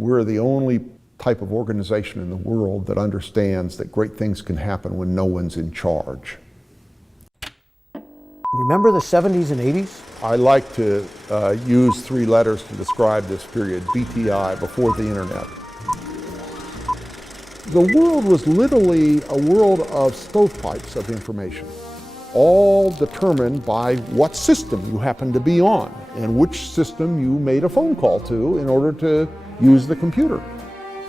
we're the only type of organization in the world that understands that great things can happen when no one's in charge. Remember the 70s and 80s? I like to use three letters to describe this period, BTI, before the internet. The world was literally a world of stovepipes of information, all determined by what system you happened to be on and which system you made a phone call to in order to use the computer.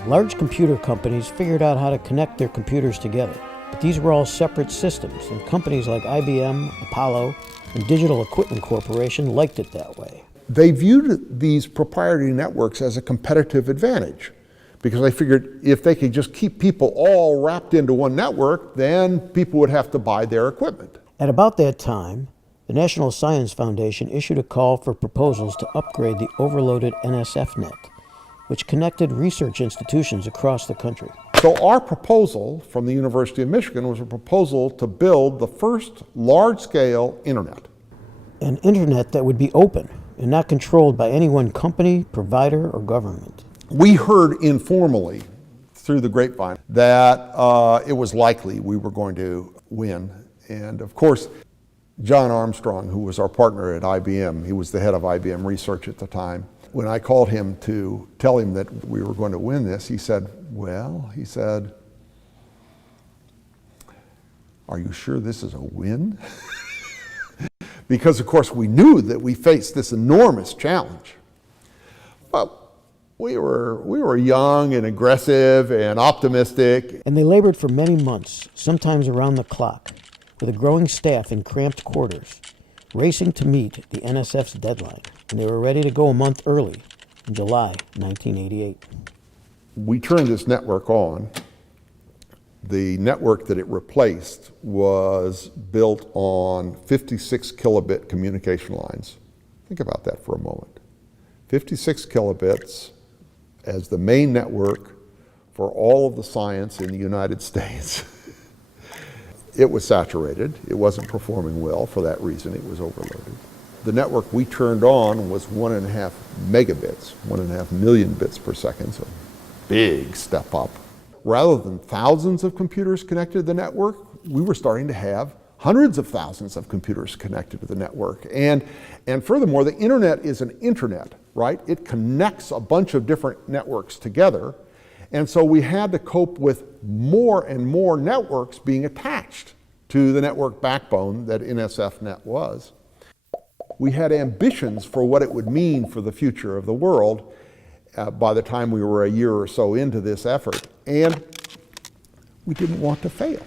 Large computer companies figured out how to connect their computers together. But these were all separate systems, and companies like IBM, Apollo, and Digital Equipment Corporation liked it that way. They viewed these proprietary networks as a competitive advantage because they figured if they could just keep people all wrapped into one network, then people would have to buy their equipment. At about that time, the National Science Foundation issued a call for proposals to upgrade the overloaded NSF-Net, which connected research institutions across the country. So our proposal from the University of Michigan was a proposal to build the first large-scale internet. An internet that would be open and not controlled by any one company, provider, or government. We heard informally through the grapevine that it was likely we were going to win. And of course, John Armstrong, who was our partner at IBM, he was the head of IBM Research at the time. When I called him to tell him that we were going to win this, he said, "Are you sure this is a win?" Because of course we knew that we faced this enormous challenge. But we were young and aggressive and optimistic. And they labored for many months, sometimes around the clock, with a growing staff in cramped quarters, racing to meet the NSF's deadline. And they were ready to go a month early, in July 1988. We turned this network on. The network that it replaced was built on 56 kilobit communication lines. Think about that for a moment. 56 kilobits as the main network for all of the science in the United States. It was saturated. It wasn't performing well. For that reason, it was overloaded. The network we turned on was 1.5 megabits, 1.5 million bits per second, so big step up. Rather than thousands of computers connected to the network, we were starting to have hundreds of thousands of computers connected to the network. And furthermore, the internet is an internet, right? It connects a bunch of different networks together. And so we had to cope with more and more networks being attached to the network backbone that NSF-Net was. We had ambitions for what it would mean for the future of the world by the time we were a year or so into this effort. And we didn't want to fail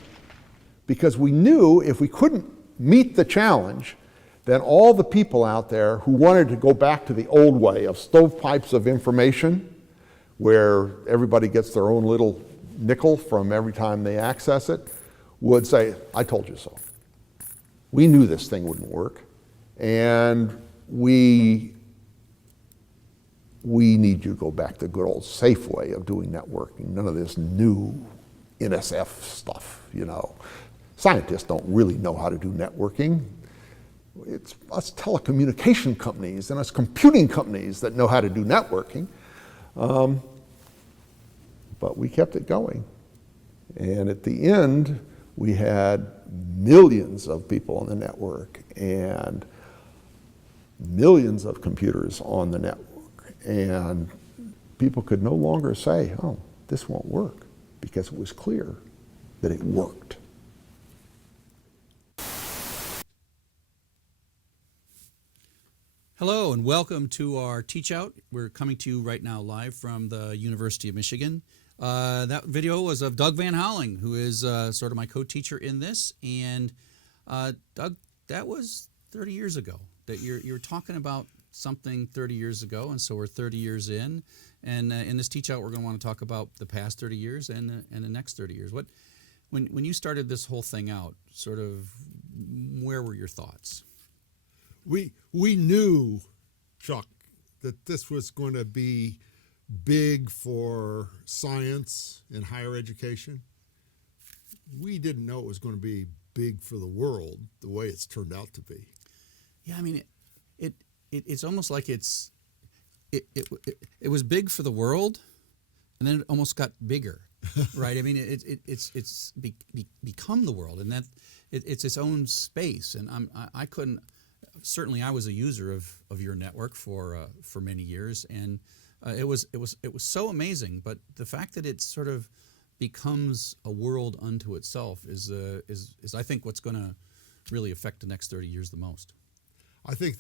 because we knew if we couldn't meet the challenge, then all the people out there who wanted to go back to the old way of stovepipes of information, where everybody gets their own little nickel from every time they access it, would say, "I told you so. We knew this thing wouldn't work, and we need you to go back to the good old safe way of doing networking. None of this new NSF stuff, you know. Scientists don't really know how to do networking. It's us telecommunication companies and us computing companies that know how to do networking." But we kept it going. And at the end, we had millions of people on the network and millions of computers on the network. And people could no longer say, "Oh, this won't work," because it was clear that it worked. Hello and welcome to our Teach Out. We're coming to you right now live from the University of Michigan. That video was of Doug Van Houweling, who is sort of my co-teacher in this. And Doug, that was 30 years ago. That you're talking about something 30 years ago, and so we're 30 years in. And in this Teach Out, we're going to want to talk about the past 30 years and the next 30 years. When you started this whole thing out, sort of, where were your thoughts? We knew, Chuck, that this was going to be big for science and higher education. We didn't know it was going to be big for the world the way it's turned out to be. Yeah, I mean, it's almost like it was big for the world, and then it almost got bigger, right? I mean, become the world, and that it's its own space. And I couldn't. Certainly, I was a user of your network for many years, and it was so amazing. But the fact that it sort of becomes a world unto itself is I think what's going to really affect the next 30 years the most. I think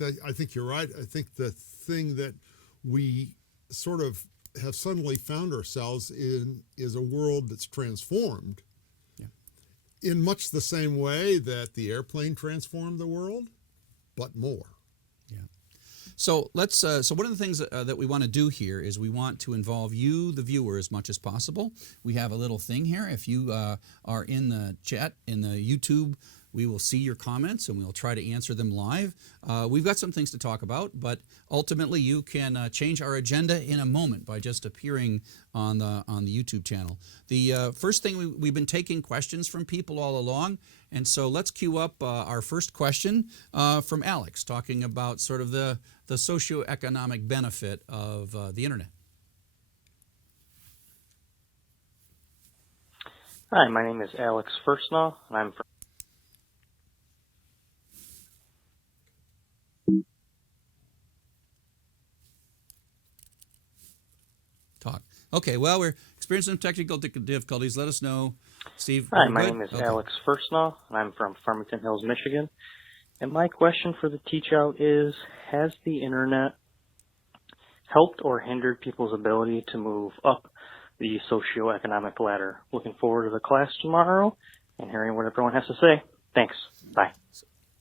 you're right. I think the thing that we sort of have suddenly found ourselves in is a world that's transformed in much the same way that the airplane transformed the world, but more. Yeah. So let's. So one of the things that we want to do here is we want to involve you, the viewer, as much as possible. We have a little thing here. If you are in the chat in the YouTube, we will see your comments and we'll try to answer them live. We've got some things to talk about, but ultimately you can change our agenda in a moment by just appearing on the YouTube channel. The first thing we've been taking questions from people all along, and so let's queue up our first question from Alex, talking about sort of the socioeconomic benefit of the internet. Hi, my name is Alex Firstnall, and I'm from Talk. Okay, well, we're experiencing some technical difficulties. Let us know, Steve. Hi, we're my good? name is Okay. Alex Firstnall, and I'm from Farmington Hills, Michigan. And my question for the teach out is, has the internet helped or hindered people's ability to move up the socioeconomic ladder? Looking forward to the class tomorrow and hearing what everyone has to say. Thanks. Bye.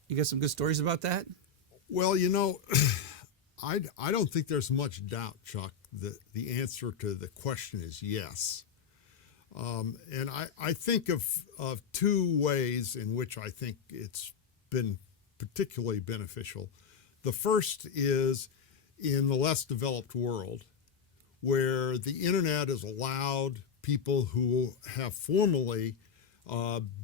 You got some good stories about that? Well, you know, I don't think there's much doubt, Chuck, that the answer to the question is yes. And I think of two ways in which I think it's been particularly beneficial. The first is in the less developed world, where the internet has allowed people who have formerly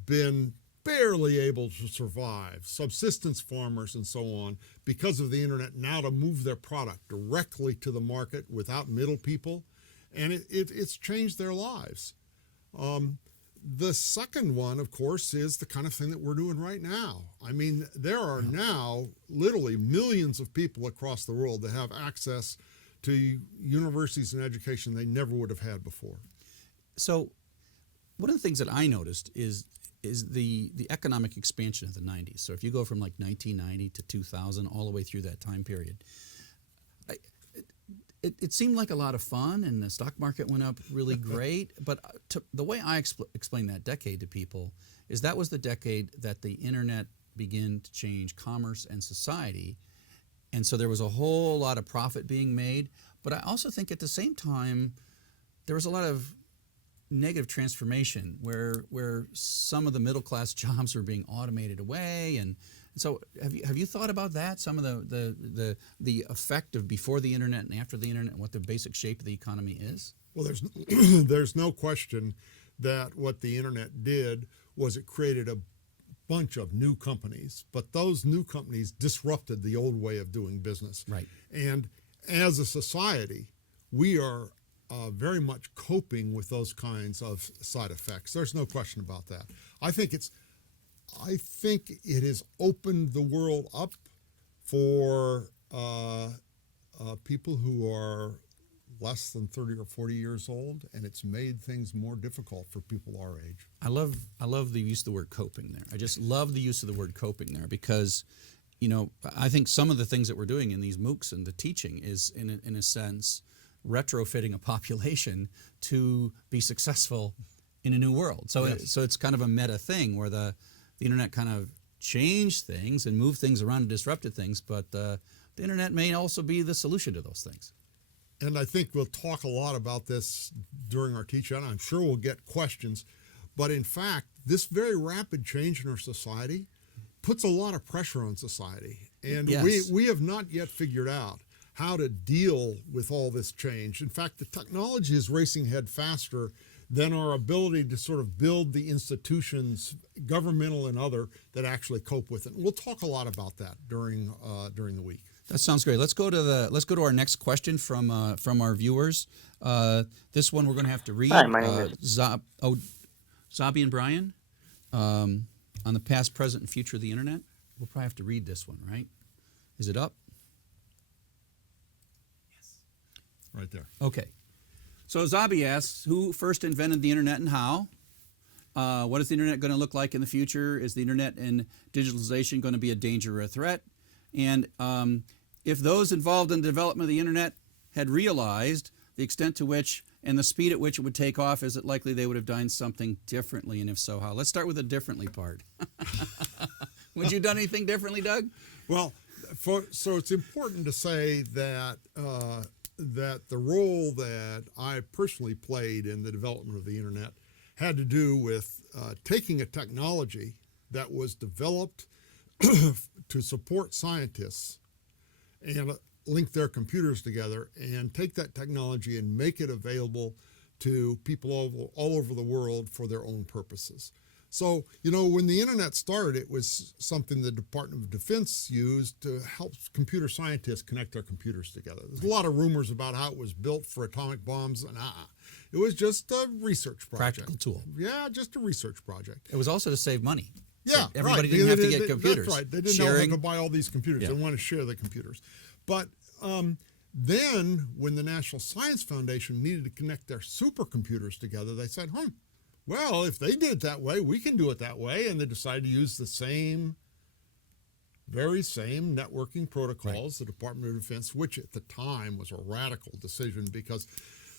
been barely able to survive, subsistence farmers and so on, because of the internet, now to move their product directly to the market without middle people, and it's changed their lives. The second one, of course, is the kind of thing that we're doing right now. I mean, there are now literally millions of people across the world that have access to universities and education they never would have had before. So one of the things that I noticed is the economic expansion of the 90s. So if you go from like 1990 to 2000, all the way through that time period, it seemed like a lot of fun, and the stock market went up really great. But the way I explain that decade to people is that was the decade that the internet began to change commerce and society. And so there was a whole lot of profit being made. But I also think at the same time, there was a lot of negative transformation where some of the middle class jobs were being automated away, and so have you thought about that? Some of the effect of before the internet and after the internet, and what the basic shape of the economy is? Well, there's no question that what the internet did was it created a bunch of new companies, but those new companies disrupted the old way of doing business. Right. And as a society, we are very much coping with those kinds of side effects. There's no question about that. I think it has opened the world up for people who are less than 30 or 40 years old, and it's made things more difficult for people our age. I love the use of the word coping there. I just love the use of the word coping there, because I think some of the things that we're doing in these MOOCs and the teaching is in a sense retrofitting a population to be successful in a new world. So Yes. so it's kind of a meta thing where the internet kind of changed things and moved things around and disrupted things, but the internet may also be the solution to those things. And I think we'll talk a lot about this during our teach out. I'm sure we'll get questions. But in fact, this very rapid change in our society puts a lot of pressure on society. And Yes. we have not yet figured out how to deal with all this change. In fact, the technology is racing ahead faster than our ability to sort of build the institutions, governmental and other, that actually cope with it. And we'll talk a lot about that during the week. That sounds great. Let's go to our next question from our viewers. This one we're going to have to read. Hi, my name is. Zabi and Brian, on the past, present, and future of the internet. We'll probably have to read this one, right? Is it up? Right there. Okay. So Zabi asks, who first invented the internet and how? What is the internet going to look like in the future? Is the internet and digitalization going to be a danger or a threat? And if those involved in the development of the internet had realized the extent to which and the speed at which it would take off, is it likely they would have done something differently? And if so, how? Let's start with the differently part. Would you have done anything differently, Doug? Well, so it's important to say that that the role that I personally played in the development of the internet had to do with taking a technology that was developed to support scientists and link their computers together and take that technology and make it available to people all over the world for their own purposes. So, when the internet started, it was something the Department of Defense used to help computer scientists connect their computers together. There's a lot of rumors about how it was built for atomic bombs, and it was just a research project. Practical tool. Yeah, just a research project. It was also to save money. Yeah, Everybody right. didn't have to get computers. That's right. They didn't know how to buy all these computers. They wanted to share the computers. But then when the National Science Foundation needed to connect their supercomputers together, they said, well, if they did it that way, we can do it that way. And they decided to use the very same networking protocols, the Department of Defense, which at the time was a radical decision because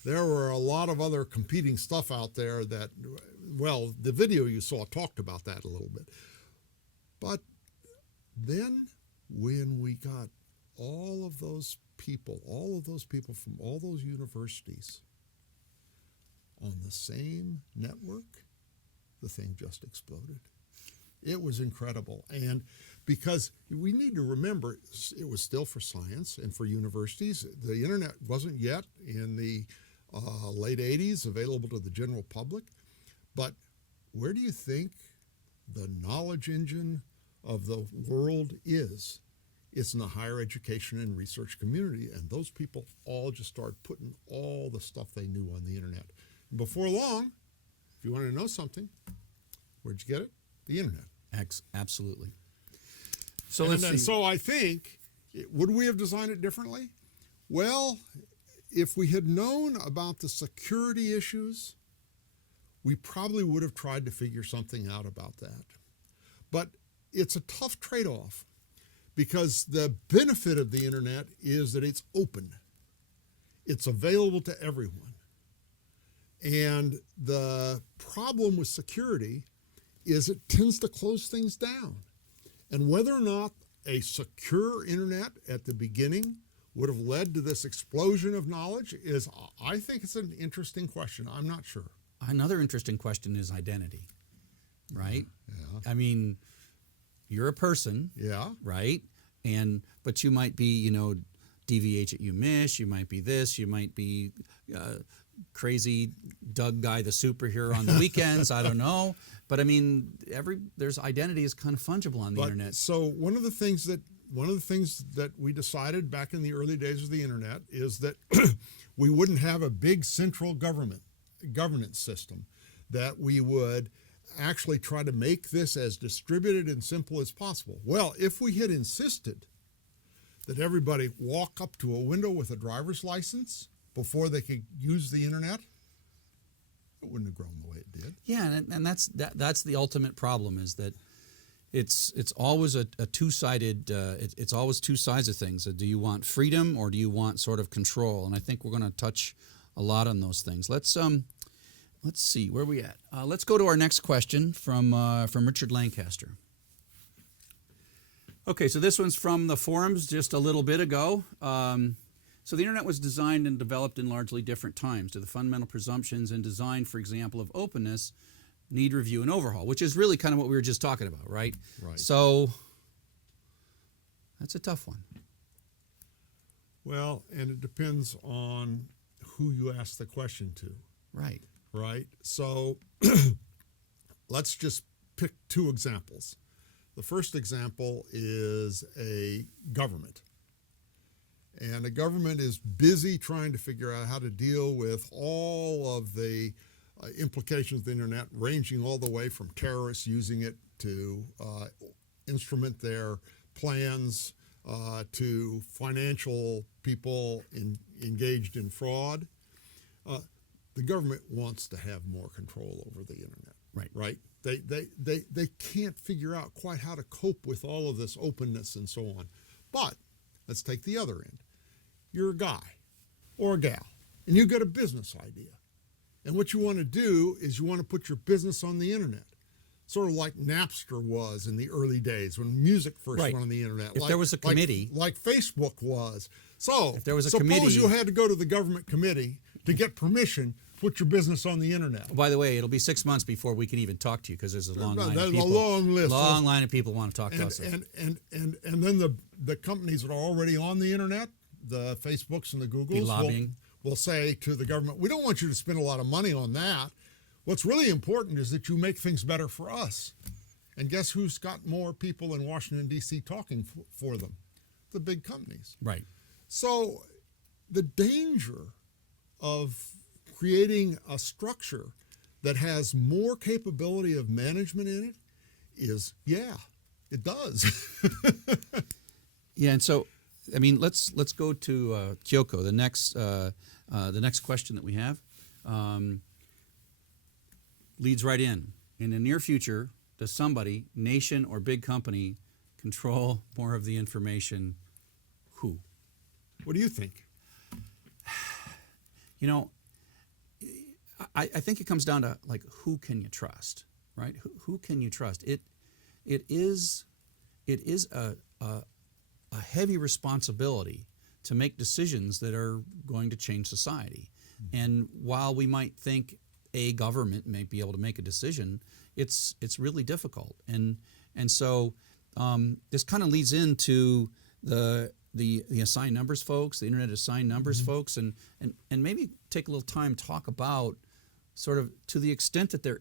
there were a lot of other competing stuff out there that, well, the video you saw talked about that a little bit. But then when we got all of those people from all those universities on the same network, the thing just exploded. It was incredible. And because we need to remember, it was still for science and for universities. The internet wasn't yet in the late 80s available to the general public. But where do you think the knowledge engine of the world is? It's in the higher education and research community. And those people all just started putting all the stuff they knew on the internet. And before long, if you want to know something, where'd you get it? The internet. Absolutely. So And let's then, see. so I think, would we have designed it differently? Well, if we had known about the security issues, we probably would have tried to figure something out about that. But it's a tough trade-off because the benefit of the internet is that it's open. It's available to everyone. And the problem with security is it tends to close things down. And whether or not a secure internet at the beginning would have led to this explosion of knowledge I think it's an interesting question. I'm not sure. Another interesting question is identity, right? Yeah. I mean, you're a person, Yeah. right? But you might be, DVH at UMich, you might be this, you might be crazy Doug guy, the superhero on the weekends. I don't know. But I mean, there's identity is kind of fungible on the internet. So one of the things that we decided back in the early days of the internet is that we wouldn't have a big central governance system, that we would actually try to make this as distributed and simple as possible. Well, if we had insisted that everybody walk up to a window with a driver's license before they could use the internet, it wouldn't have grown the way it did. Yeah, and that's the ultimate problem is that it's always a two-sided. It's always two sides of things. Do you want freedom or do you want sort of control? And I think we're going to touch a lot on those things. Let's see where are we at. Let's go to our next question from Richard Lancaster. Okay, so this one's from the forums just a little bit ago. So the internet was designed and developed in largely different times. Do the fundamental presumptions in design, for example, of openness, need review and overhaul, which is really kind of what we were just talking about, right? Right. So that's a tough one. Well, and it depends on who you ask the question to. Right. Right? So let's just pick two examples. The first example is a government. And the government is busy trying to figure out how to deal with all of the implications of the internet, ranging all the way from terrorists using it to instrument their plans, to financial people engaged in fraud. The government wants to have more control over the internet. Right? They can't figure out quite how to cope with all of this openness and so on. But let's take the other end. You're a guy or a gal, and you've got a business idea. And what you want to do is you want to put your business on the internet. Sort of like Napster was in the early days when music first Right. went on the internet. If there was a committee. Like Facebook was. So If there was a suppose committee- you had to go to the government committee to get permission to put your business on the internet. By the way, it'll be 6 months before we can even talk to you because there's a long line There's of a people. long list. Long line of people want to talk to us. And then the companies that are already on the internet, the Facebooks and the Googles, lobbying. will say to the government, we don't want you to spend a lot of money on that. What's really important is that you make things better for us. And guess who's got more people in Washington, D.C. talking for them? The big companies. Right. So the danger of creating a structure that has more capability of management in it is, yeah, it does. Yeah, and so, I mean, let's go to Kyoko. The next question that we have leads right in. In the near future, does somebody, nation or big company, control more of the information? Who? What do you think? You know, I think it comes down to like who can you trust, right? Who can you trust? It is a heavy responsibility to make decisions that are going to change society. And while we might think a government may be able to make a decision, it's really difficult. And so this kind of leads into the assigned numbers folks, the internet assigned numbers folks, and maybe take a little time to talk about sort of to the extent that there's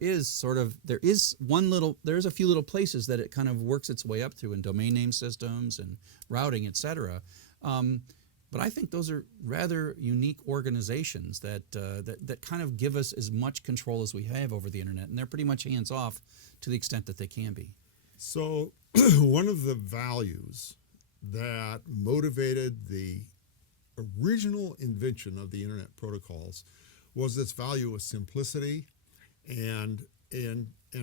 a few little places that it kind of works its way up through in domain name systems and routing, et cetera. But I think those are rather unique organizations that kind of give us as much control as we have over the internet, and they're pretty much hands off to the extent that they can be. So one of the values that motivated the original invention of the internet protocols was this value of simplicity and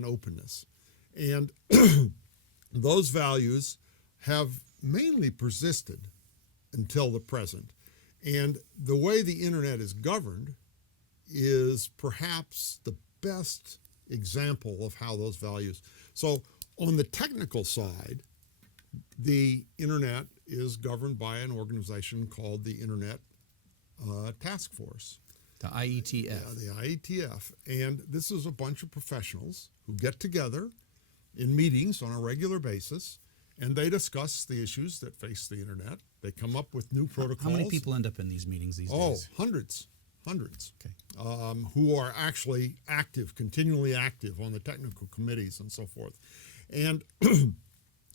openness. And those values have mainly persisted until the present. And the way the internet is governed is perhaps the best example of how those values. So on the technical side, the internet is governed by an organization called the Internet Task Force. The IETF. Yeah, the IETF. And this is a bunch of professionals who get together in meetings on a regular basis, and they discuss the issues that face the internet. They come up with new protocols. How many people end up in these meetings these days? Hundreds. Okay. Who are actually active, continually active on the technical committees and so forth. And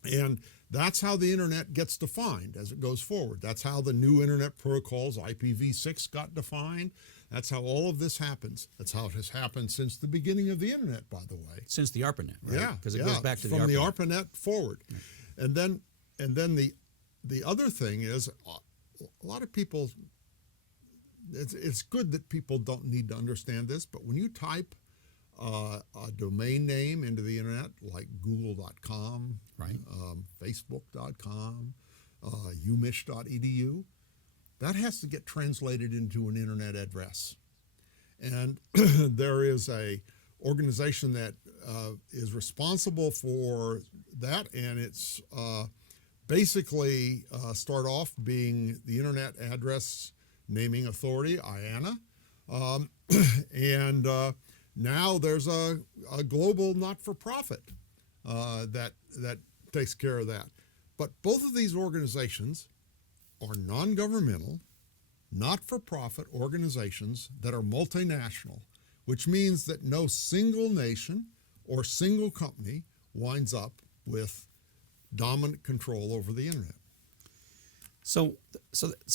and that's how the internet gets defined as it goes forward. That's how the new internet protocols, IPv6, got defined. That's how all of this happens. That's how it has happened since the beginning of the internet, by the way. Since the ARPANET, right? Yeah, Because it goes back to from the the ARPANET. ARPANET forward. Right. And then the other thing is a lot of people. It's good that people don't need to understand this, but when you type a domain name into the internet, like google.com, right, facebook.com, umich.edu, that has to get translated into an internet address. And there is a organization that is responsible for that, and it's basically start off being the Internet Address Naming Authority, IANA, and now there's a global not-for-profit that takes care of that. But both of these organizations are non-governmental, not-for-profit organizations that are multinational, which means that no single nation or single company winds up with dominant control over the internet. So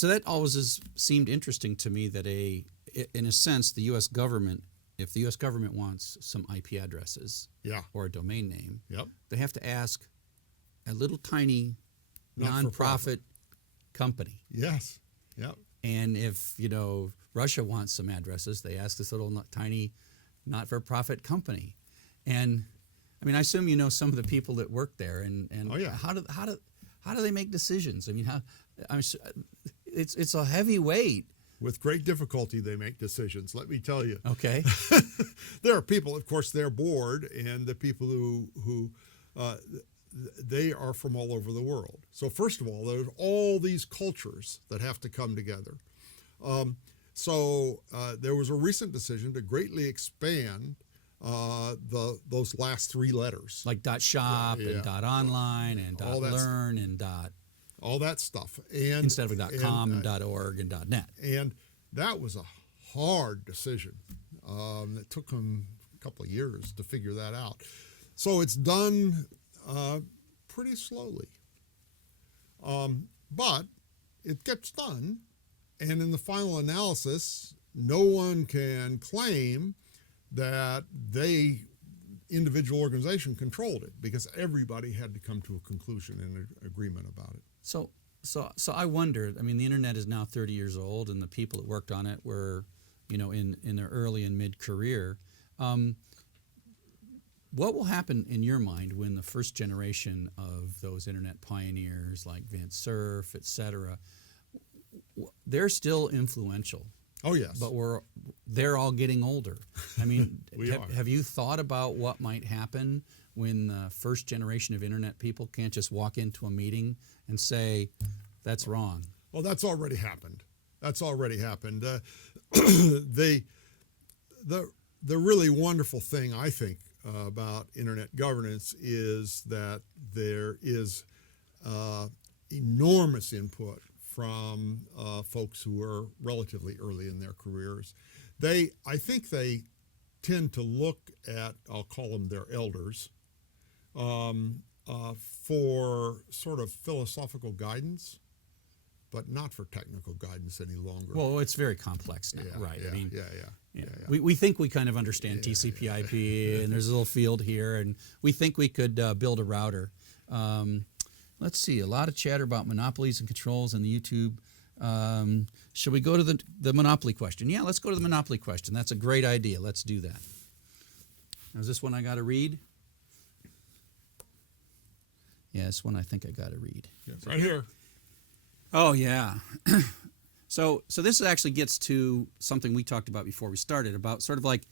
that always has seemed interesting to me that in a sense, the U.S. government, if the U.S. government wants some IP addresses Yeah. or a domain name, Yep. they have to ask a little tiny Not-for-profit. nonprofit company. Yes. Yep. And if, Russia wants some addresses, they ask this little tiny not-for-profit company. And I mean, I assume you know some of the people that work there, and Oh, yeah. how do they make decisions? I mean, it's a heavy weight. With great difficulty, they make decisions. Let me tell you. Okay. There are people, of course, they're bored, and the people who they are from all over the world. So first of all, there's all these cultures that have to come together. So there was a recent decision to greatly expand those last three letters, Like .shop Yeah. and .online and All that .learn and all that stuff, and instead of .com and .org and .net. And that was a hard decision. It took them a couple of years to figure that out. So it's done pretty slowly. But it gets done, and in the final analysis, no one can claim that individual organization controlled it, because everybody had to come to a conclusion and an agreement about it. So I wondered. I mean, the internet is now 30 years old, and the people that worked on it were, in their early and mid career. What will happen in your mind when the first generation of those internet pioneers, like Vint Cerf, et cetera, they're still influential, Oh, yes. but they're all getting older. I mean, We are. have you thought about what might happen when the first generation of internet people can't just walk into a meeting and say, that's wrong? Well, that's already happened. The really wonderful thing, I think, about internet governance is that there is enormous input from folks who are relatively early in their careers. I think they tend to look at, I'll call them their elders, for sort of philosophical guidance, but not for technical guidance any longer. Well, it's very complex now, Yeah, right? Yeah, I mean, yeah. We think we kind of understand TCP/IP, and there's a little field here, and we think we could build a router. Let's see, a lot of chatter about monopolies and controls on the YouTube. Should we go to the monopoly question? Yeah, let's go to the monopoly question. That's a great idea. Let's do that. Now, is this one I got to read? Yeah, this one I think I got to read. Right here. Oh, yeah. So this actually gets to something we talked about before we started, about sort of like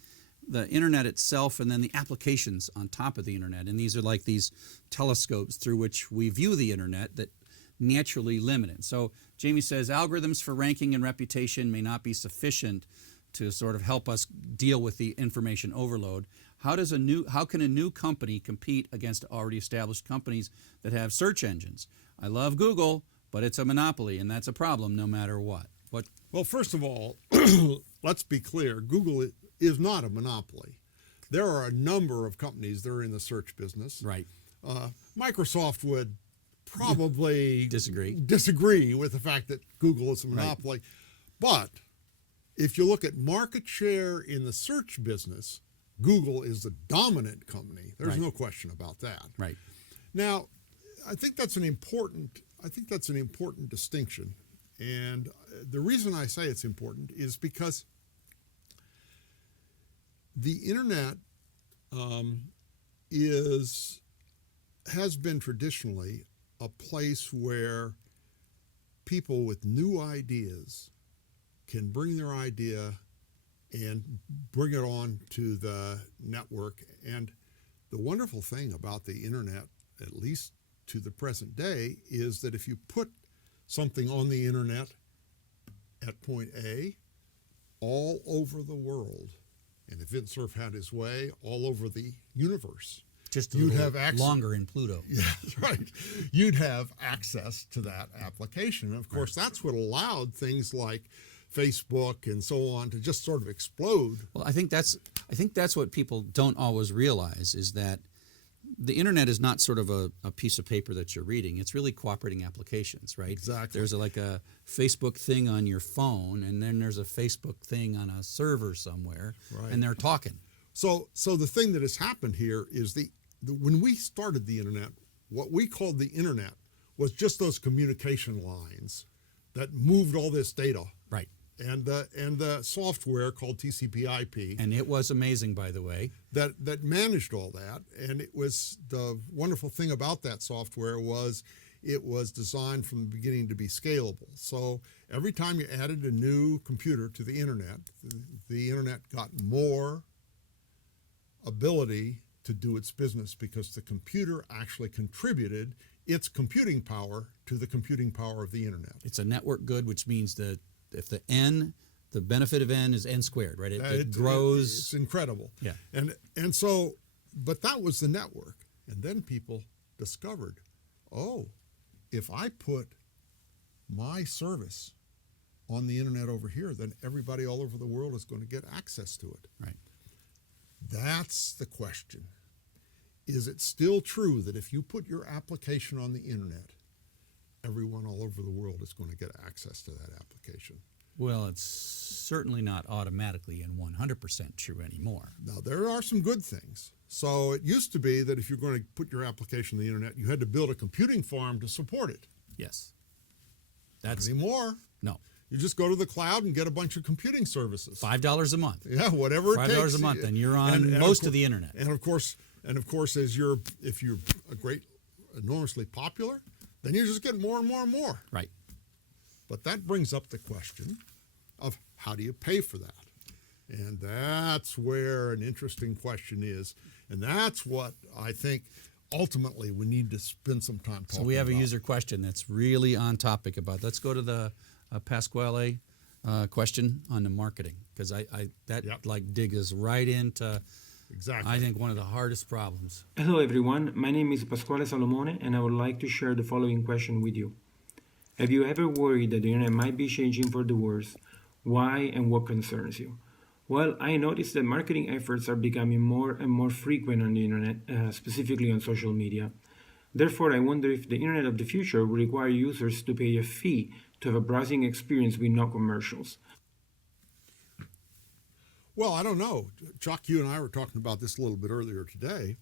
the internet itself and then the applications on top of the internet. And these are like these telescopes through which we view the internet that naturally limit it. So Jamie says algorithms for ranking and reputation may not be sufficient to sort of help us deal with the information overload. How can a new company compete against already established companies that have search engines? I love Google, but it's a monopoly, and that's a problem no matter what. Well, first of all, let's be clear. Google is not a monopoly. There are a number of companies that are in the search business. Right. Microsoft would probably Disagree with the fact that Google is a monopoly. But if you look at market share in the search business, Google is the dominant company. There's no question about that. Right. Now, I think that's an important distinction. And the reason I say it's important is because the internet has been traditionally a place where people with new ideas can bring their idea and bring it on to the network. And the wonderful thing about the internet, at least to the present day, is that if you put something on the internet at point A, all over the world, and if Vint Cerf had his way, all over the universe, Just a you'd little have access. longer in Pluto. Yeah, that's right. You'd have access to that application. And of course, that's what allowed things like Facebook and so on to just sort of explode. Well, I think that's what people don't always realize is that the internet is not sort of a piece of paper that you're reading. It's really cooperating applications, right? Exactly. There's like a Facebook thing on your phone, and then there's a Facebook thing on a server somewhere, Right. and they're talking. So the thing that has happened here is when we started the internet, what we called the internet was just those communication lines that moved all this data. Right. And the software called TCP/IP And it was amazing, by the way. that managed all that. And it was the wonderful thing about that software was it was designed from the beginning to be scalable. So every time you added a new computer to the internet got more ability to do its business because the computer actually contributed its computing power to the computing power of the internet. It's a network good, which means that if the benefit of n is n squared, right? It It's grows. incredible. Yeah. And so, but that was the network. And then people discovered, oh, if I put my service on the internet over here, then everybody all over the world is going to get access to it. Right. That's the question. Is it still true that if you put your application on the internet, everyone all over the world is going to get access to that application? Well, it's certainly not automatically and 100% true anymore. Now, there are some good things. So it used to be that if you're going to put your application on the internet, you had to build a computing farm to support it. Yes. Not That's anymore. no. You just go to the cloud and get a bunch of computing services. $5 a month. Yeah, whatever it takes. $5 a month, and you're on most of the internet. And of course, if you're enormously popular, then you just get more and more and more. Right. But that brings up the question of how do you pay for that? And that's where an interesting question is. And that's what I think ultimately we need to spend some time talking So we have about. a user question that's really on topic about. Let's go to the Pasquale question on the marketing, because Yep. like dig us right into Exactly. I think one of the hardest problems. Hello everyone, my name is Pasquale Salomone and I would like to share the following question with you. Have you ever worried that the internet might be changing for the worse? Why and what concerns you? Well, I noticed that marketing efforts are becoming more and more frequent on the internet, specifically on social media. Therefore, I wonder if the internet of the future will require users to pay a fee to have a browsing experience with no commercials. Well, I don't know. Chuck, you and I were talking about this a little bit earlier today.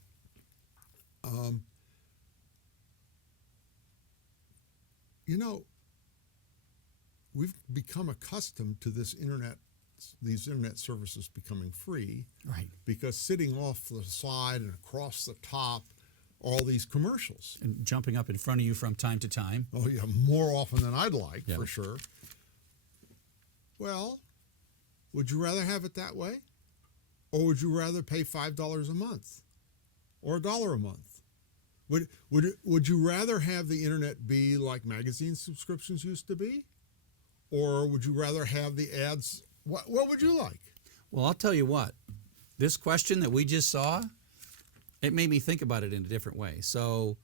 We've become accustomed to these internet services becoming free. Right. Because sitting off the side and across the top are all these commercials. And jumping up in front of you from time to time. Oh yeah, more often than I'd like, Yeah. for sure. Well, would you rather have it that way? Or would you rather pay $5 a month? Or $1 a month? Would you rather have the internet be like magazine subscriptions used to be? Or would you rather have the ads? What would you like? Well, I'll tell you what. This question that we just saw, it made me think about it in a different way. So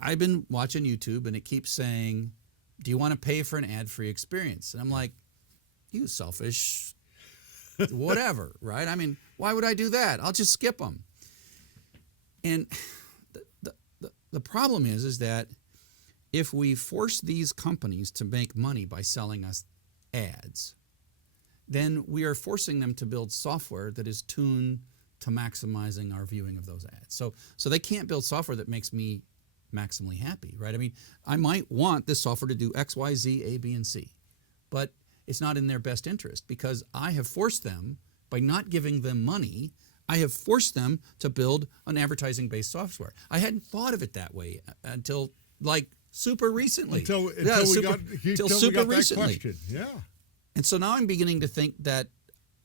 I've been watching YouTube and it keeps saying, do you want to pay for an ad-free experience? And I'm like, you selfish whatever, right? I mean, why would I do that? I'll just skip them. And the problem is that if we force these companies to make money by selling us ads, then we are forcing them to build software that is tuned to maximizing our viewing of those ads. So they can't build software that makes me maximally happy, right? I mean, I might want this software to do X, Y, Z, A, B, and C, but it's not in their best interest because I have forced them, by not giving them money, I have forced them to build an advertising-based software. I hadn't thought of it that way until like super recently. Until we got that question. Yeah. And so now I'm beginning to think that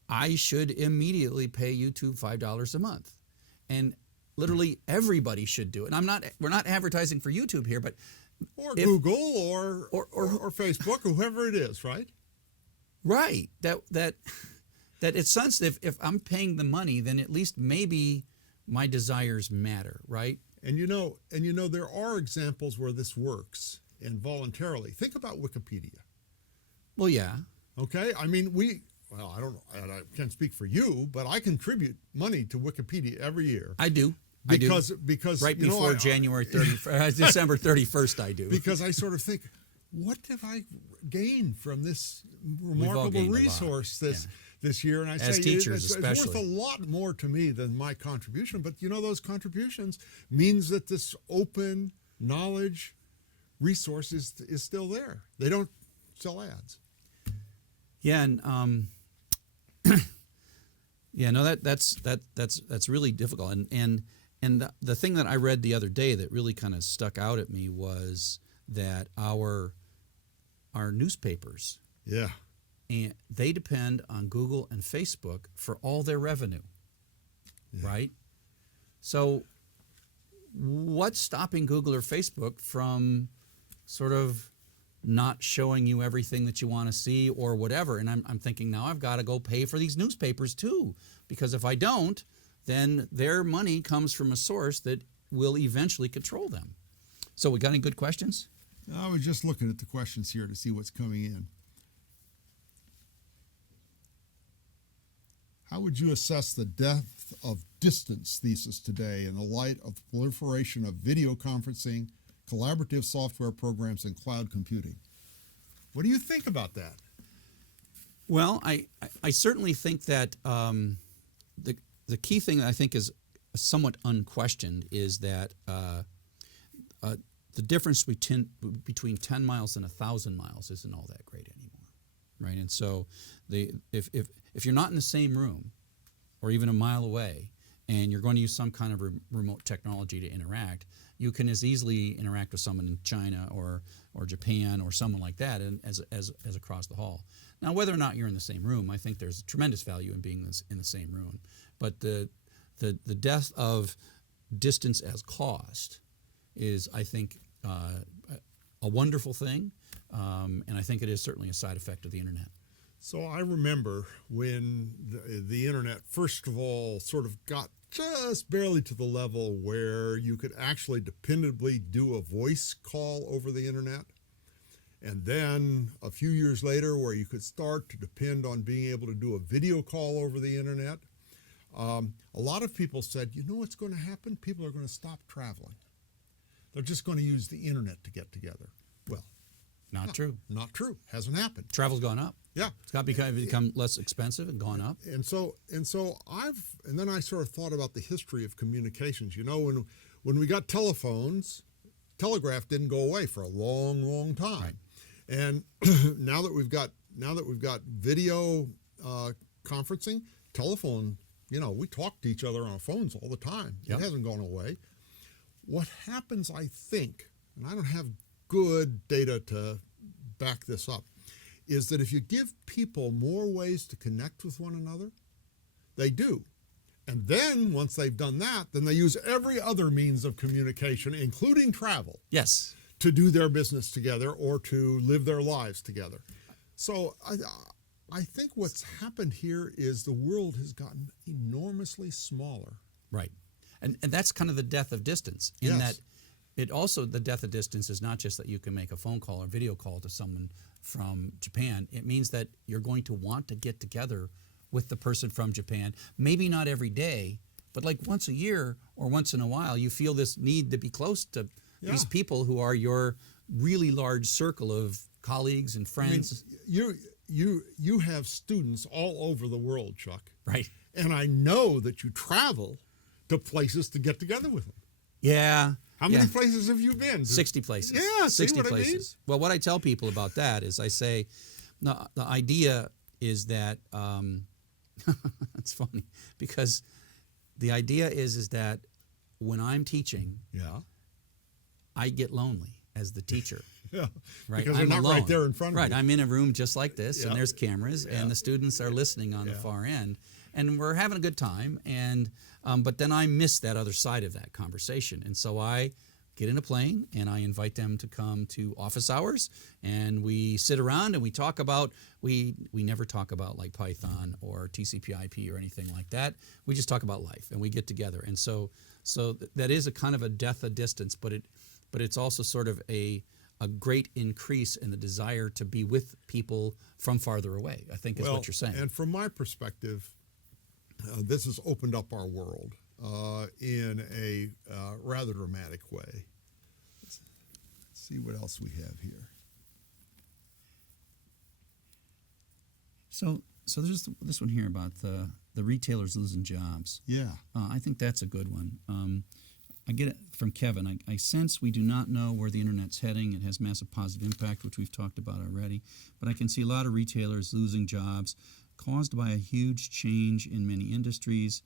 I should immediately pay YouTube $5 a month. And literally everybody should do it. And we're not advertising for YouTube here, but Or Google or Facebook or whoever it is, right? right, that it's sensitive. If I'm paying the money, then at least maybe my desires matter, right? And you know, there are examples where this works and voluntarily. Think about Wikipedia. Well, yeah. Okay, I mean, I don't know, I can't speak for you, but I contribute money to Wikipedia every year. I do. I do. Because Right you know, before January 30th, December 31st, I do. because I sort of think, what have I gained from this all remarkable gained a lot. resource this year? And I As say teachers, it's especially. worth a lot more to me than my contribution. But you know, those contributions means that this open knowledge resource is still there. They don't sell ads. Yeah, and yeah, no, that's really difficult. And the thing that I read the other day that really kind of stuck out at me was that our newspapers, Yeah. and they depend on Google and Facebook for all their revenue, right? So what's stopping Google or Facebook from sort of not showing you everything that you want to see or whatever? And I'm thinking, now I've got to go pay for these newspapers too, because if I don't, then their money comes from a source that will eventually control them. So we got any good questions? I was just looking at the questions here to see what's coming in. How would you assess the depth of distance thesis today in the light of the proliferation of video conferencing, collaborative software programs, and cloud computing? What do you think about that? Well, I certainly think that the key thing that I think is somewhat unquestioned is that the difference between 10 miles and 1,000 miles isn't all that great anymore, right? And so if you're not in the same room or even a mile away and you're going to use some kind of remote technology to interact, you can as easily interact with someone in China or Japan or someone like that and as across the hall. Now, whether or not you're in the same room, I think there's tremendous value in being in the same room. But the death of distance as cost is, I think, a wonderful thing, and I think it is certainly a side effect of the internet. So I remember when the internet, first of all, sort of got just barely to the level where you could actually dependably do a voice call over the internet. And then a few years later, where you could start to depend on being able to do a video call over the internet. A lot of people said, you know what's going to happen? People are going to stop traveling. They're just going to use the internet to get together. Well, Not true. not true. Hasn't happened. Travel's gone up. Yeah. It's got become less expensive and gone up. And so and then I sort of thought about the history of communications. You know, when we got telephones, telegraph didn't go away for a long, long time. Right. And now that we've got video conferencing, telephone, you know, we talk to each other on our phones all the time. Yep. It hasn't gone away. What happens, I think, and I don't have good data to back this up, is that if you give people more ways to connect with one another, they do. And then once they've done that, then they use every other means of communication, including travel, Yes. to do their business together or to live their lives together. So I think what's happened here is the world has gotten enormously smaller. Right. And that's kind of the death of distance in Yes. that it also, the death of distance is not just that you can make a phone call or video call to someone from Japan. It means that you're going to want to get together with the person from Japan, maybe not every day, but like once a year or once in a while, you feel this need to be close to these Yeah. people who are your really large circle of colleagues and friends. You have students all over the world, Chuck. Right. And I know that you travel to places to get together with them. Yeah. How many yeah. places have you been? 60 places. Yeah, see 60 what I mean? places. Well, what I tell people about that is I say, no, the idea is that, it's funny, because the idea is that when I'm teaching, Yeah. I get lonely as the teacher. Yeah. Right? Because they're I'm not alone. right there in front of Right. you. I'm in a room just like this, Yeah. and there's cameras, and the students are listening on the Yeah. far end, and we're having a good time. And but then I miss that other side of that conversation, and so I get in a plane and I invite them to come to office hours, and we sit around and we talk about we never talk about like Python or TCP/IP or anything like that. We just talk about life, and we get together, and so that is a kind of a death of distance, but it's also sort of a great increase in the desire to be with people from farther away, I think is what you're saying. And from my perspective, this has opened up our world. in a rather dramatic way. Let's see what else we have here. So there's this one here about the retailers losing jobs. Yeah. I think that's a good one. I get it from Kevin. I sense we do not know where the internet's heading. It has massive positive impact, which we've talked about already. But I can see a lot of retailers losing jobs caused by a huge change in many industries.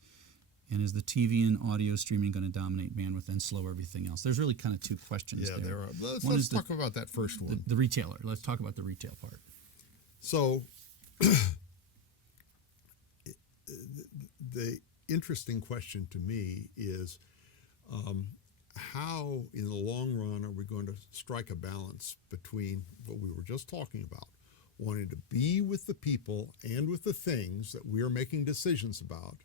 And is the TV and audio streaming going to dominate bandwidth and slow everything else? There's really kind of two questions Yeah, there. there are. Let's One is talk about that first one. the retailer. Let's talk about the retail part. So, the interesting question to me is how, in the long run, are we going to strike a balance between what we were just talking about, wanting to be with the people and with the things that we are making decisions about,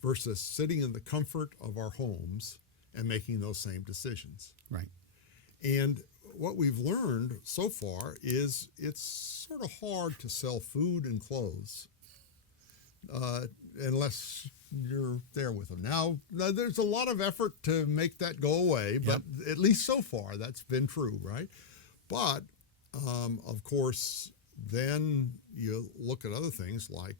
versus sitting in the comfort of our homes and making those same decisions? Right. And what we've learned so far is it's sort of hard to sell food and clothes unless you're there with them. Now, there's a lot of effort to make that go away, but at least so far that's been true, right? But, of course, then you look at other things like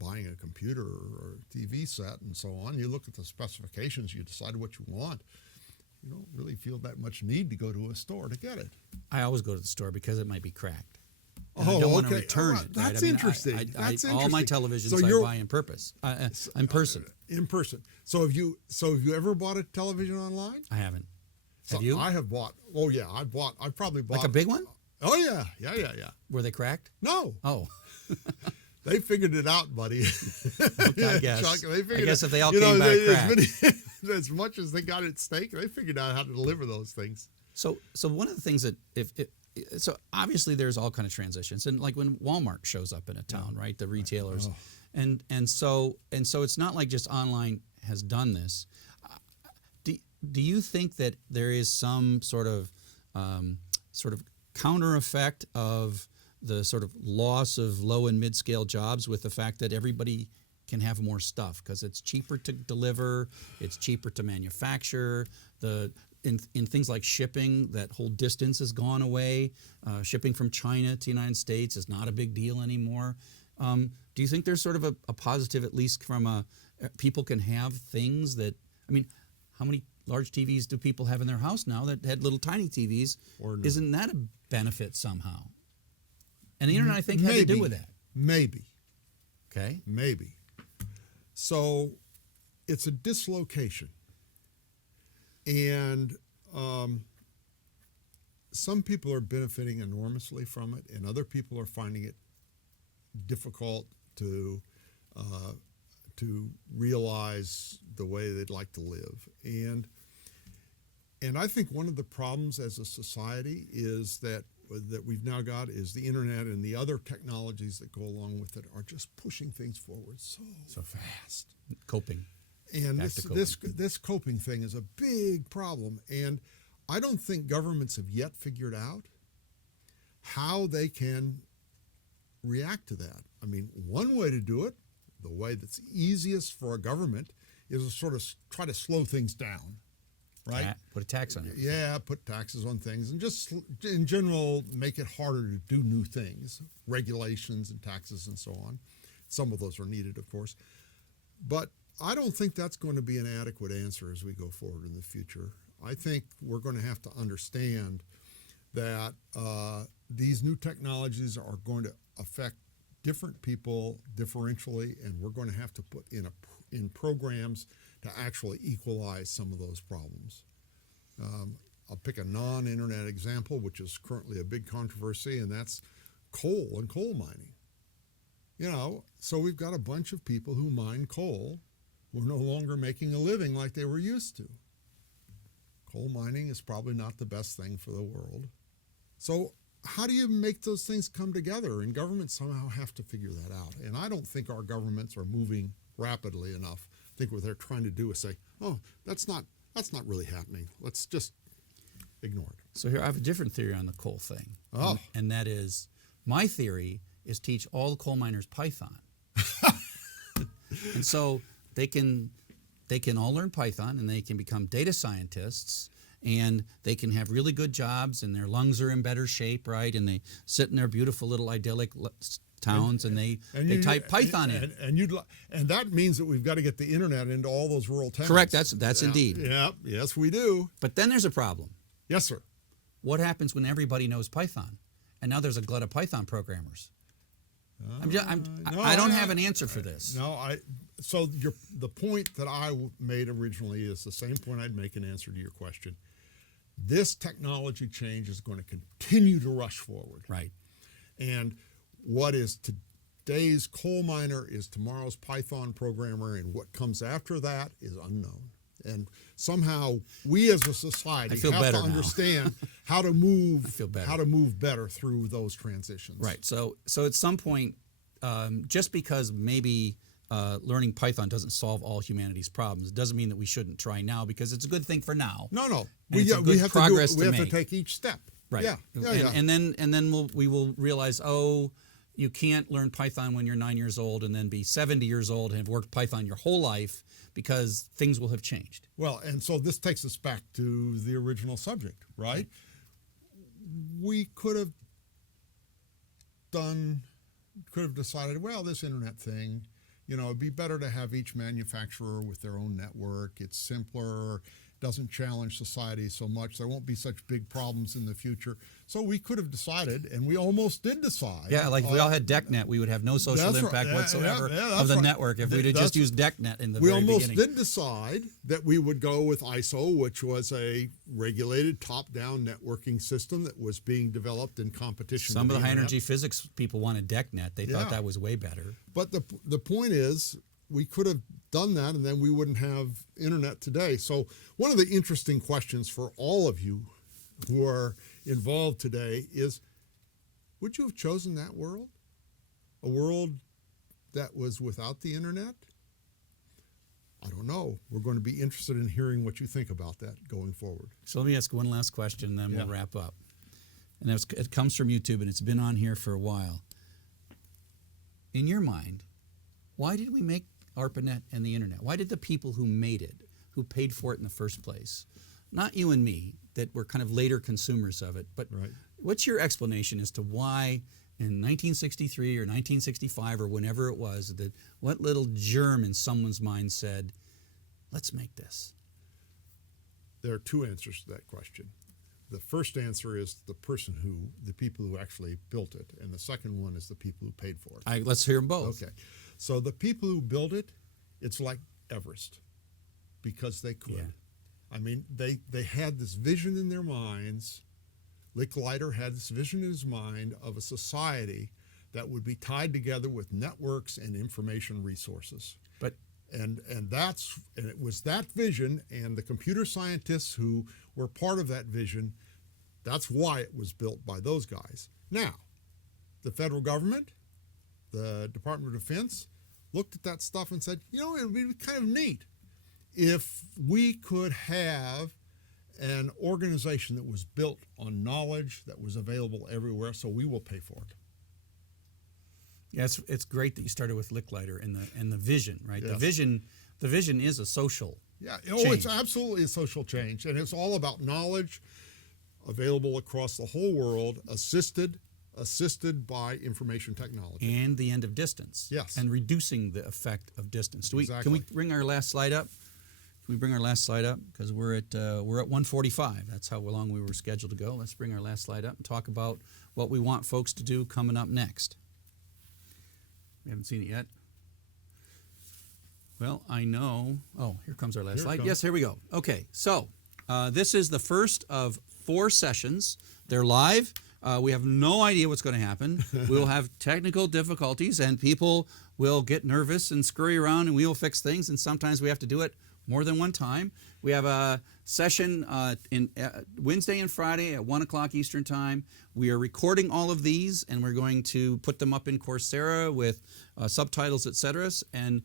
buying a computer or a TV set and so on. You look at the specifications, you decide what you want. You don't really feel that much need to go to a store to get it. I always go to the store because it might be cracked. And Oh, I don't want to okay. return All right. it. Right? That's I mean, interesting. I, That's all my interesting. televisions So I you're- buy in purpose. In person. In person. So have you ever bought a television online? I haven't. So Have you? I have bought. Oh yeah, I've probably bought Like a big one? Oh yeah. Were they cracked? No, Oh, they figured it out, buddy. I guess. Chuck, they figured I guess it- if they all you came know, back as much as they got at stake, they figured out how to deliver those things. so one of the things that so obviously there's all kind of transitions, and like when Walmart shows up in a town, right? The retailers, and so it's not like just online has done this. Do you think that there is some sort of counter effect of the sort of loss of low and mid scale jobs with the fact that everybody can have more stuff because it's cheaper to deliver, it's cheaper to manufacture. In things like shipping, that whole distance has gone away. Shipping from China to the United States is not a big deal anymore. Do you think there's sort of a positive, at least from people can have things that, I mean, how many large TVs do people have in their house now that had little tiny TVs? Or no. Isn't that a benefit somehow? And the internet, I think, had to do with that. Maybe. Okay. Maybe. So it's a dislocation. And some people are benefiting enormously from it, and other people are finding it difficult to realize the way they'd like to live. And I think one of the problems as a society is that we've now got is the internet and the other technologies that go along with it are just pushing things forward so fast. Coping. And Back to this coping thing is a big problem. And I don't think governments have yet figured out how they can react to that. I mean, one way to do it, the way that's easiest for a government, is to sort of try to slow things down, right? Put a tax on it. Yeah, put taxes on things and just in general make it harder to do new things, regulations and taxes and so on. Some of those are needed, of course. But I don't think that's going to be an adequate answer as we go forward in the future. I think we're going to have to understand that these new technologies are going to affect different people differentially, and we're going to have to put in programs to actually equalize some of those problems. I'll pick a non-internet example, which is currently a big controversy, and that's coal and coal mining. You know, so we've got a bunch of people who mine coal who are no longer making a living like they were used to. Coal mining is probably not the best thing for the world. So how do you make those things come together? And governments somehow have to figure that out. And I don't think our governments are moving rapidly enough. I think what they're trying to do is say, oh, that's not really happening. Let's just ignore it. So here I have a different theory on the coal thing. Oh. And that is, my theory is teach all the coal miners Python. And so they can all learn Python, and they can become data scientists, and they can have really good jobs, and their lungs are in better shape, right? And they sit in their beautiful little idyllic towns, and they type Python in. And that means that we've got to get the internet into all those rural towns. Correct. That's indeed. Yeah. Yes, we do. But then there's a problem. Yes, sir. What happens when everybody knows Python, and now there's a glut of Python programmers? I don't have an answer for this. So the point that I made originally is the same point I'd make in answer to your question. This technology change is going to continue to rush forward. Right. And what is today's coal miner is tomorrow's Python programmer, and what comes after that is unknown. And somehow we as a society have to understand how to move better through those transitions. Right. So at some point, just because maybe learning Python doesn't solve all humanity's problems, it doesn't mean that we shouldn't try now, because it's a good thing for now. No. We have to take each step. Right. Yeah. And then we will realize, you can't learn Python when you're 9 years old and then be 70 years old and have worked Python your whole life, because things will have changed. Well, and so this takes us back to the original subject, right? We could have decided, well, this internet thing, it'd be better to have each manufacturer with their own network. It's simpler, doesn't challenge society so much. There won't be such big problems in the future. So we could have decided, and we almost did decide. Yeah, like if we all had DECnet, we would have no social impact whatsoever of the network if we'd have just used DECnet in the very beginning. We almost did decide that we would go with ISO, which was a regulated top-down networking system that was being developed in competition. Some of the high-energy physics people wanted DECnet. They thought that was way better. But the point is, we could have done that, and then we wouldn't have internet today. So one of the interesting questions for all of you who are involved today is, would you have chosen that world? A world that was without the internet? I don't know. We're going to be interested in hearing what you think about that going forward. So let me ask one last question, and then we'll wrap up. And it comes from YouTube, and it's been on here for a while. In your mind, why did we make ARPANET and the internet? Why did the people who made it, who paid for it in the first place, not you and me, that were kind of later consumers of it, but what's your explanation as to why in 1963 or 1965 or whenever it was, that what little germ in someone's mind said, let's make this? There are two answers to that question. The first answer is the people who actually built it, and the second one is the people who paid for it. Let's hear them both. Okay. So the people who built it, it's like Everest, because they could. Yeah. I mean, they had this vision in their minds. Licklider had this vision in his mind of a society that would be tied together with networks and information resources. And it was that vision, and the computer scientists who were part of that vision, that's why it was built by those guys. Now, the federal government, the Department of Defense, looked at that stuff and said, it would be kind of neat if we could have an organization that was built on knowledge that was available everywhere, so we will pay for it. Yeah, it's great that you started with Licklider and the vision, right? Yes. The vision is a social change. It's absolutely a social change, and it's all about knowledge available across the whole world, assisted by information technology. And the end of distance. Yes. And reducing the effect of distance. Exactly. Can we bring our last slide up? Can we bring our last slide up? Because we're at 1:45. That's how long we were scheduled to go. Let's bring our last slide up and talk about what we want folks to do coming up next. We haven't seen it yet. Well, I know. Oh, here comes our last slide. Yes, here we go. Okay, so this is the first of 4 sessions. They're live. We have no idea what's going to happen. We'll have technical difficulties, and people will get nervous and scurry around, and we will fix things, and sometimes we have to do it more than one time. We have a session in Wednesday and Friday at 1 o'clock Eastern Time. We are recording all of these, and we're going to put them up in Coursera with subtitles, etc. And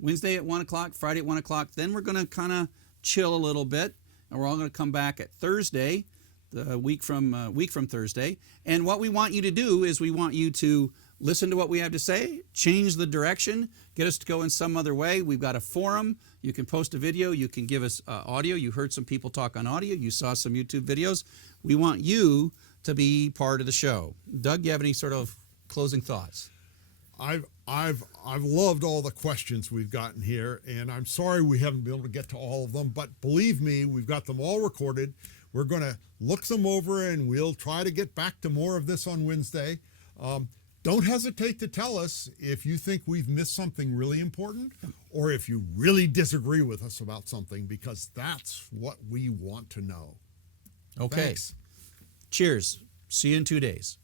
Wednesday at 1 o'clock, Friday at 1 o'clock. Then we're going to kind of chill a little bit, and we're all going to come back at Thursday, the week from Thursday. And what we want you to do is we want you to listen to what we have to say, change the direction, get us to go in some other way. We've got a forum. You can post a video. You can give us audio. You heard some people talk on audio. You saw some YouTube videos. We want you to be part of the show. Doug, you have any sort of closing thoughts? I've loved all the questions we've gotten here, and I'm sorry we haven't been able to get to all of them, but believe me, we've got them all recorded. We're going to look them over, and we'll try to get back to more of this on Wednesday. Don't hesitate to tell us if you think we've missed something really important, or if you really disagree with us about something, because that's what we want to know. Okay. Thanks. Cheers. See you in 2 days.